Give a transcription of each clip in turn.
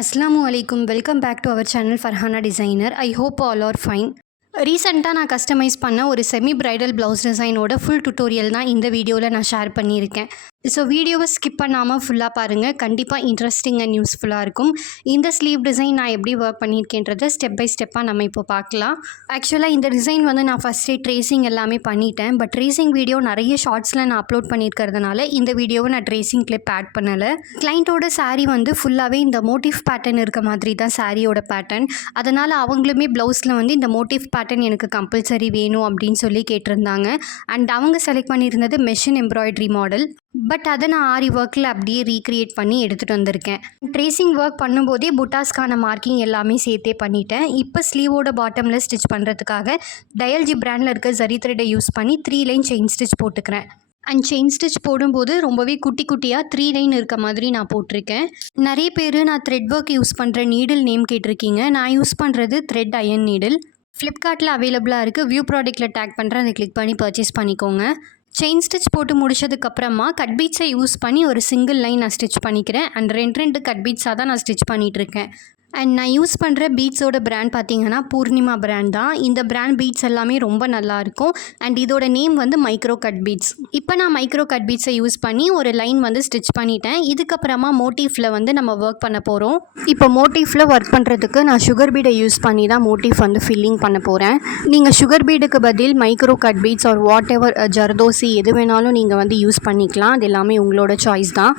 Assalamu alaikum. Welcome back to our channel Farhana Designer. I hope all are fine. ரீசெண்டாக நான் customise பண்ண ஒரு semi bridal blouse டிசைனோட full tutorial தான் இந்த வீடியோவில் நான் ஷேர் பண்ணியிருக்கேன். ஸோ வீடியோவை ஸ்கிப் பண்ணாமல் ஃபுல்லாக பாருங்கள். கண்டிப்பாக இன்ட்ரெஸ்டிங் அண்ட் யூஸ்ஃபுல்லாக இருக்கும். இந்த ஸ்லீவ் டிசைன் நான் எப்படி ஒர்க் பண்ணியிருக்கேன்றதை ஸ்டெப் பை ஸ்டெப்பாக நம்ம இப்போ பார்க்கலாம். ஆக்சுவலாக இந்த டிசைன் வந்து நான் ஃபஸ்ட்டே ட்ரேசிங் எல்லாமே பண்ணிட்டேன். பட் ட்ரேசிங் வீடியோ நிறைய ஷார்ட்ஸில் நான் அப்லோட் பண்ணியிருக்கிறதுனால இந்த வீடியோவை நான் ட்ரேசிங் கிளிப் ஆட் பண்ணலை. கிளைண்ட்டோட சாரீ வந்து ஃபுல்லாகவே இந்த மோட்டிவ் பேட்டர்ன் இருக்க மாதிரி தான் சாரியோட பேட்டர்ன். அதனால் அவங்களுமே ப்ளவுஸில் வந்து இந்த மோட்டிவ் பேட்டர்ன் எனக்கு கம்பல்சரி வேணும் அப்படின்னு சொல்லி கேட்டிருந்தாங்க. அண்ட் அவங்க செலக்ட் பண்ணியிருந்தது மெஷின் எம்ப்ராய்டரி மாடல். பட் அதை நான் ஆரி ஒர்க்கில் அப்படியே ரீக்ரியேட் பண்ணி எடுத்துகிட்டு வந்திருக்கேன். ட்ரேசிங் ஒர்க் பண்ணும்போதே புட்டாஸ்க்கான மார்க்கிங் எல்லாமே சேர்த்தே பண்ணிட்டேன். இப்போ ஸ்லீவோட பாட்டமில் ஸ்டிச் பண்ணுறதுக்காக டயல்ஜி பிராண்டில் இருக்க ஜரி த்ரெட்டை யூஸ் பண்ணி 3 லைன் செயின் ஸ்டிச் போட்டுக்கிறேன். அண்ட் செயின் ஸ்டிச் போடும்போது ரொம்பவே குட்டி குட்டியாக 3 லைன் இருக்க மாதிரி நான் போட்டிருக்கேன். நிறைய பேர் நான் த்ரெட் ஒர்க் யூஸ் பண்ணுற நீடில் நேம் கேட்டிருக்கீங்க. நான் யூஸ் பண்ணுறது த்ரெட் அயன் நீடில். ஃப்ளிப்கார்ட்டில் அவைலபிளாக இருக்குது. வியூ ப்ராடக்ட்டில் டேக் பண்ணுறேன், அதை கிளிக் பண்ணி பர்ச்சேஸ் பண்ணிக்கோங்க. செயின் ஸ்டிச் போட்டு முடிச்சதுக்கப்புறமா கட் பீட்ஸை யூஸ் பண்ணி ஒரு சிங்கிள் லைன் நான் ஸ்டிச் பண்ணிக்கிறேன். அண்ட் ரெண்டு கட் பீட்ஸாக தான் நான் ஸ்டிச் பண்ணிகிட்ருக்கேன். அண்ட் நான் யூஸ் பண்ணுற பீட்ஸோட பிராண்ட் பார்த்தீங்கன்னா பூர்ணிமா பிராண்ட் தான். இந்த பிராண்ட் பீட்ஸ் எல்லாமே ரொம்ப நல்லாயிருக்கும். அண்ட் இதோட நேம் வந்து மைக்ரோ கட் பீட்ஸ். இப்போ நான் மைக்ரோ கட் பீட்ஸை யூஸ் பண்ணி ஒரு லைன் வந்து ஸ்டிச் பண்ணிட்டேன். இதுக்கப்புறமா மோட்டிஃபில் வந்து நம்ம ஒர்க் பண்ண போகிறோம். இப்போ மோட்டிஃபில் ஒர்க் பண்ணுறதுக்கு நான் சுகர் பீடை யூஸ் பண்ணி தான் மோட்டிஃப் வந்து ஃபில்லிங் பண்ண போகிறேன். நீங்கள் சுகர் பீடுக்கு பதில் micro cut beads or whatever ஜர்தோசி எது வேணாலும் நீங்கள் வந்து யூஸ் பண்ணிக்கலாம். அது எல்லாமே உங்களோட சாய்ஸ் தான்.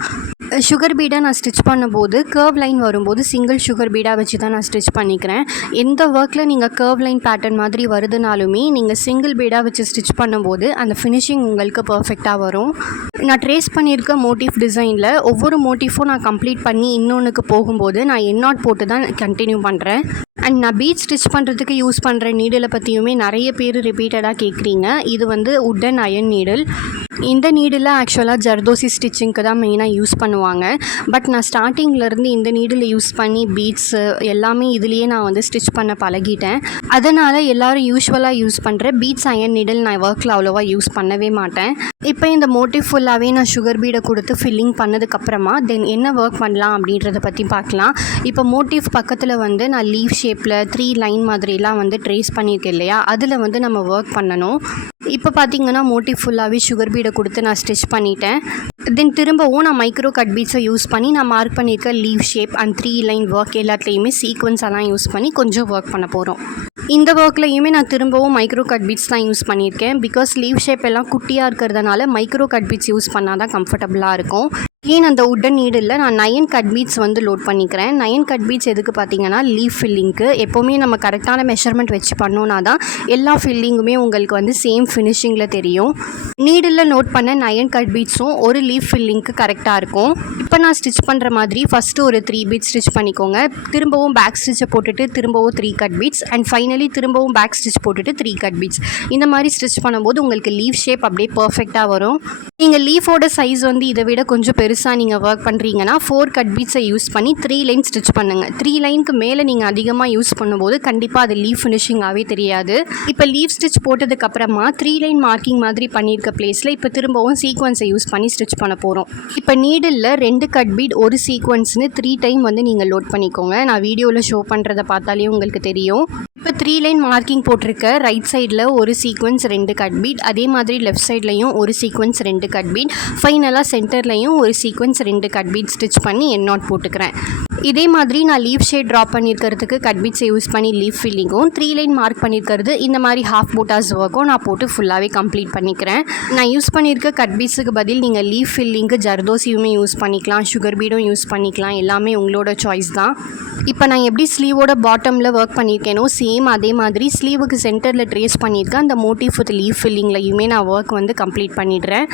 சுகர் பீடை நான் ஸ்டிச் பண்ணும்போது கர்வ் லைன் வரும்போது சிங்கிள் சுகர் பீடாக வச்சு தான் நான் ஸ்டிச் பண்ணிக்கிறேன். எந்த ஒர்க்கில் நீங்கள் கர்வ் லைன் பேட்டர்ன் மாதிரி வருதுனாலுமே நீங்கள் சிங்கிள் பீடாக வச்சு ஸ்டிச் பண்ணும்போது அந்த ஃபினிஷிங் உங்களுக்கு பர்ஃபெக்டாக வரும். நான் ட்ரேஸ் பண்ணியிருக்க மோட்டிவ் டிசைனில் ஒவ்வொரு மோட்டிஃபும் நான் கம்ப்ளீட் பண்ணி இன்னொன்றுக்கு போகும்போது நான் எண்ணாட் போட்டு தான் கண்டினியூ பண்ணுறேன். அண்ட் நான் பீட் ஸ்டிச் பண்ணுறதுக்கு யூஸ் பண்ணுற நீடிலை பற்றியுமே நிறைய பேர் ரிப்பீட்டடாக கேட்குறீங்க. இது வந்து உட்டன் அயன் நீடில். இந்த நீடில் ஆக்சுவலாக ஜர்தோசி ஸ்டிச்சிங்க்கு தான் மெயினாக யூஸ் பண்ணுவாங்க. பட் நான் ஸ்டார்டிங்லேருந்து இந்த நீடில் யூஸ் பண்ணி பீட்ஸு எல்லாமே இதுலேயே நான் வந்து ஸ்டிச் பண்ண பழகிட்டேன். அதனால் எல்லோரும் யூஸ்வலாக யூஸ் பண்ணுற பீட்ஸ் அயன் நீடில் நான் ஒர்க்கில் அவ்வளோவா யூஸ் பண்ணவே மாட்டேன். இப்போ இந்த மோட்டிவ் ஃபுல்லாகவே நான் சுகர் பீடை கொடுத்து ஃபில்லிங் பண்ணதுக்கப்புறமா தென் என்ன ஒர்க் பண்ணலாம் அப்படின்றத பற்றி பார்க்கலாம். இப்போ மோட்டிவ் பக்கத்தில் வந்து நான் லீவ் ஷேப்பில் 3 லைன் மாதிரிலாம் வந்து ட்ரேஸ் பண்ணியிருக்கேன் இல்லையா, அதில் வந்து நம்ம ஒர்க் பண்ணணும். இப்போ பார்த்தீங்கன்னா மோட்டிவ் ஃபுல்லாகவே சுகர் பீடை கொடுத்து நான் ஸ்டிச் பண்ணிட்டேன். தென் திரும்பவும் நான் மைக்ரோ கட் பீட்ஸை யூஸ் பண்ணி நான் மார்க் பண்ணியிருக்க leave shape and 3 line work எல்லாத்துலேயுமே சீக்வன்ஸெல்லாம் யூஸ் பண்ணி கொஞ்சம் ஒர்க் பண்ண போகிறோம். இந்த ஒர்க்லையுமே நான் திரும்பவும் மைக்ரோ கட் பீட்ஸ் தான் யூஸ் பண்ணியிருக்கேன். பிகாஸ் லீவ் ஷேப் எல்லாம் குட்டியாக இருக்கிறதுனால மைக்ரோ கட் பீட்ஸ் யூஸ் பண்ணால் தான் கம்ஃபர்டபுளாக இருக்கும். ஏன் அந்த உட்டன் நீடில் நான் 9 கட் பீட்ஸ் வந்து லோட் பண்ணிக்கிறேன். 9 கட் பீட்ஸ் எதுக்கு பார்த்தீங்கன்னா லீவ் ஃபில்லிங்க்கு. எப்போவுமே நம்ம கரெக்டான மெஷர்மெண்ட் வச்சு பண்ணோன்னா தான் எல்லா ஃபில்லிங்குமே உங்களுக்கு வந்து சேம் ஃபினிஷிங்கில் தெரியும். நீடில் நோட் பண்ண 9 கட் பீட்ஸும் ஒரு லீவ் ஃபில்லிங்க்கு கரெக்டாக இருக்கும். இப்போ நான் ஸ்டிச் பண்ணுற மாதிரி ஃபஸ்ட்டு ஒரு 3 பீட்ஸ் ஸ்டிச் பண்ணிக்கோங்க. திரும்பவும் பேக் ஸ்டிச்சை போட்டுட்டு திரும்பவும் 3 கட் பீட்ஸ் அண்ட் ஃபைனலி திரும்பவும் பேக் ஸ்டிச் போட்டுட்டு 3 கட் பீட்ஸ். இந்த மாதிரி ஸ்டிச் பண்ணும்போது உங்களுக்கு லீவ் ஷேப் அப்படியே பர்ஃபெக்டாக வரும். நீங்கள் லீஃபோட சைஸ் வந்து இதை விட கொஞ்சம் பெருசாக நீங்கள் ஒர்க் பண்ணுறீங்கன்னா 4 கட் பீட்ஸை யூஸ் பண்ணி 3 லைன் ஸ்டிச் பண்ணுங்கள். 3 லைனுக்கு மேலே நீங்கள் அதிகமாக யூஸ் பண்ணும்போது கண்டிப்பாக அது லீவ் ஃபினிஷிங்காகவே தெரியாது. இப்போ லீவ் ஸ்டிச் போட்டதுக்கப்புறமா 3 லைன் மார்க்கிங் மாதிரி பண்ணியிருக்க பிளேஸில் இப்போ திரும்பவும் சீக்வன்ஸை யூஸ் பண்ணி ஸ்டிச் பண்ண போகிறோம். இப்போ நீடில் 2 கட் பீட் ஒரு சீக்வன்ஸ்னு 3 டைம் வந்து நீங்கள் லோட் பண்ணிக்கோங்க. நான் வீடியோவில் ஷோ பண்ணுறதை பார்த்தாலே உங்களுக்கு தெரியும். இப்போ 3 லைன் மார்க்கிங் போட்டிருக்க ரைட் சைடில் ஒரு சீக்வன்ஸ் 2 கட் பீட், அதே மாதிரி லெஃப்ட் சைட்லையும் ஒரு சீக்வன்ஸ் 2 கட் பீட், ஃபைனலாக சென்டர்லையும் ஒரு சீக்வன்ஸ் 2 கட் பீட் ஸ்டிச் பண்ணி எண்ணாட் போட்டுக்கிறேன். இதே மாதிரி நான் லீவ் ஷேட் ட்ராப் பண்ணியிருக்கிறதுக்கு கட் பீட்ஸை யூஸ் பண்ணி லீவ் ஃபில்லிங்கும் 3 லைன் மார்க் பண்ணியிருக்கிறது இந்த மாதிரி ஹாஃப் பூட்டாஸ் ஒர்க்கும் நான் போட்டு ஃபுல்லாகவே கம்ப்ளீட் பண்ணிக்கிறேன். நான் யூஸ் பண்ணியிருக்க கட் பீட்ஸுக்கு பதில் நீங்கள் லீவ் ஃபில்லிங்க்கு ஜர்தோசியுமே யூஸ் பண்ணிக்கலாம், சுகர் பீடும் யூஸ் பண்ணிக்கலாம். எல்லாமே உங்களோட சாய்ஸ் தான். இப்போ நான் எப்படி ஸ்லீவோட பாட்டமில் ஒர்க் பண்ணியிருக்கேனோ சேம் அதே மாதிரி ஸ்லீவுக்கு சென்டரில் ட்ரேஸ் பண்ணியிருக்கேன். அந்த மோட்டிவ் வித் லீவ் ஃபில்லிங்லையுமே நான் ஒர்க் வந்து கம்ப்ளீட் பண்ணிடுறேன்.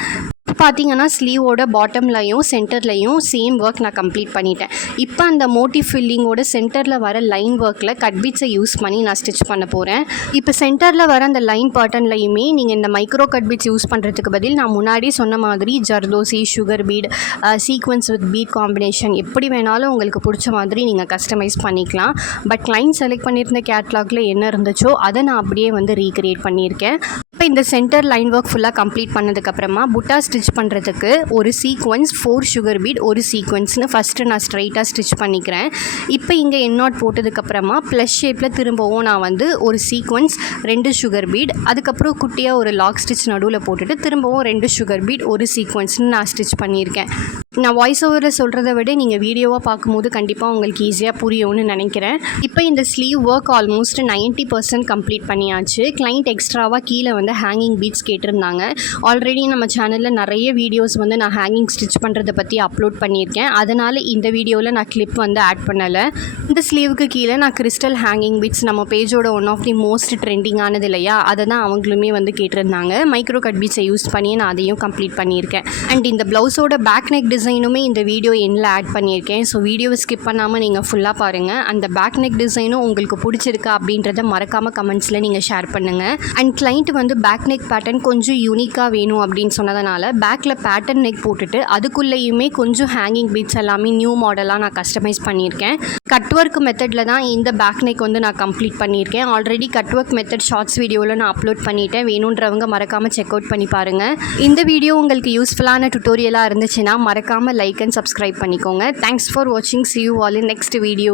பார்த்தீங்கன்னா ஸ்லீவோட பாட்டம்லையும் சென்டர்லையும் சேம் ஒர்க் நான் கம்ப்ளீட் பண்ணிட்டேன். இப்போ அந்த மோட்டிவ் ஃபில்லிங்கோட சென்டரில் வர லைன் ஒர்க்கில் கட் பீட்ஸை யூஸ் பண்ணி நான் ஸ்டிச் பண்ண போகிறேன். இப்போ சென்டரில் வர அந்த லைன் பேட்டர்ன்லையுமே நீங்கள் இந்த மைக்ரோ கட் பீட்ஸ் யூஸ் பண்ணுறதுக்கு பதில் நான் முன்னாடி சொன்ன மாதிரி ஜர்தோசி, sugar bead, sequins with bead combination எப்படி வேணாலும் உங்களுக்கு பிடிச்ச மாதிரி நீங்கள் கஸ்டமைஸ் பண்ணிக்கலாம். பட் கிளைண்ட் செலக்ட் பண்ணியிருந்த கேட்லாகில் என்ன இருந்துச்சோ அதை நான் அப்படியே வந்து ரீக்ரியேட் பண்ணியிருக்கேன். இப்போ இந்த சென்டர் லைன் ஒர்க் ஃபுல்லாக கம்ப்ளீட் பண்ணதுக்கப்புறமா புட்டா ஸ்டிச் பண்ணுறதுக்கு ஒரு சீக்வன்ஸ் 4 சுகர் பீட் ஒரு சீக்வன்ஸ்னு ஃபஸ்ட்டு நான் ஸ்ட்ரைட்டாக ஸ்டிச் பண்ணிக்கிறேன். இப்போ இங்கே எண்ணாட் போட்டதுக்கப்புறமா ப்ளஸ் ஷேப்பில் திரும்பவும் நான் வந்து ஒரு சீக்வன்ஸ் 2 சுகர் பீட், அதுக்கப்புறம் குட்டியாக ஒரு லாக் ஸ்டிச் நடுவில் போட்டுட்டு திரும்பவும் 2 சுகர் பீட் ஒரு சீக்வன்ஸ்னு நான் ஸ்டிச் பண்ணியிருக்கேன். நான் வாய்ஸ் ஓவரில் சொல்கிறத விட நீங்கள் வீடியோவாக பார்க்கும்போது கண்டிப்பாக உங்களுக்கு ஈஸியாக புரியும்னு நினைக்கிறேன். இப்போ இந்த ஸ்லீவ் ஒர்க் ஆல்மோஸ்ட் 90% கம்ப்ளீட் பண்ணியாச்சு. கிளைண்ட் எக்ஸ்ட்ராவாக கீழே வந்து ஹேங்கிங் பீட்ஸ் கேட்டிருந்தாங்க. ஆல்ரெடி நம்ம சேனலில் நிறைய வீடியோஸ் வந்து நான் ஹேங்கிங் ஸ்டிச் பண்ணுறதை பற்றி அப்லோட் பண்ணியிருக்கேன். அதனால் இந்த வீடியோவில் நான் கிளிப் வந்து ஆட் பண்ணலை. இந்த ஸ்லீவுக்கு கீழே நான் கிறிஸ்டல் ஹேங்கிங் பீட்ஸ் நம்ம பேஜோட ஒன் ஆஃப் தி மோஸ்ட் ட்ரெண்டிங்கானது இல்லையா, அதை தான் அவங்களுமே வந்து கேட்டிருந்தாங்க. மைக்ரோ கட் பீட்ஸை யூஸ் பண்ணி நான் அதையும் கம்ப்ளீட் பண்ணியிருக்கேன். அண்ட் இந்த ப்ளவுஸோட பேக் நெக் டிசைனுமே இந்த வீடியோ எண்ணில் ஆட் பண்ணியிருக்கேன். ஸோ வீடியோவை ஸ்கிப் பண்ணாமல் நீங்கள் ஃபுல்லாக பாருங்கள். அந்த பேக் நெக் டிசைனும் உங்களுக்கு பிடிச்சிருக்கா அப்படின்றத மறக்காமல் கமெண்ட்ஸில் நீங்கள் ஷேர் பண்ணுங்கள். அண்ட் கிளைண்ட் வந்து பேக் நெக் பேட்டர்ன் கொஞ்சம் யூனிக்காக வேணும் அப்படின்னு சொன்னதுனால பேக்கில் பேட்டர்ன் நெக் போட்டுட்டு அதுக்குள்ளேயுமே கொஞ்சம் ஹேங்கிங் பீட்ஸ் எல்லாமே நியூ மாடலாக நான் கஸ்டமைஸ் பண்ணியிருக்கேன். கட் ஒர்க் மெத்தடில் தான் இந்த பேக் நெக் வந்து நான் கம்ப்ளீட் பண்ணியிருக்கேன். Already cut work method shorts வீடியோவில் நான் அப்லோட் பண்ணிட்டேன். வேணுன்றவங்க மறக்காமல் செக் அவுட் பண்ணி பாருங்கள். இந்த வீடியோ உங்களுக்கு யூஸ்ஃபுல்லான டுட்டோரியலாக இருந்துச்சுன்னா மறக்காமல் லைக் அண்ட் சப்ஸ்கிரைப் பண்ணிக்கோங்க. தேங்க்ஸ் ஃபார் வாட்சிங். See you all in next video.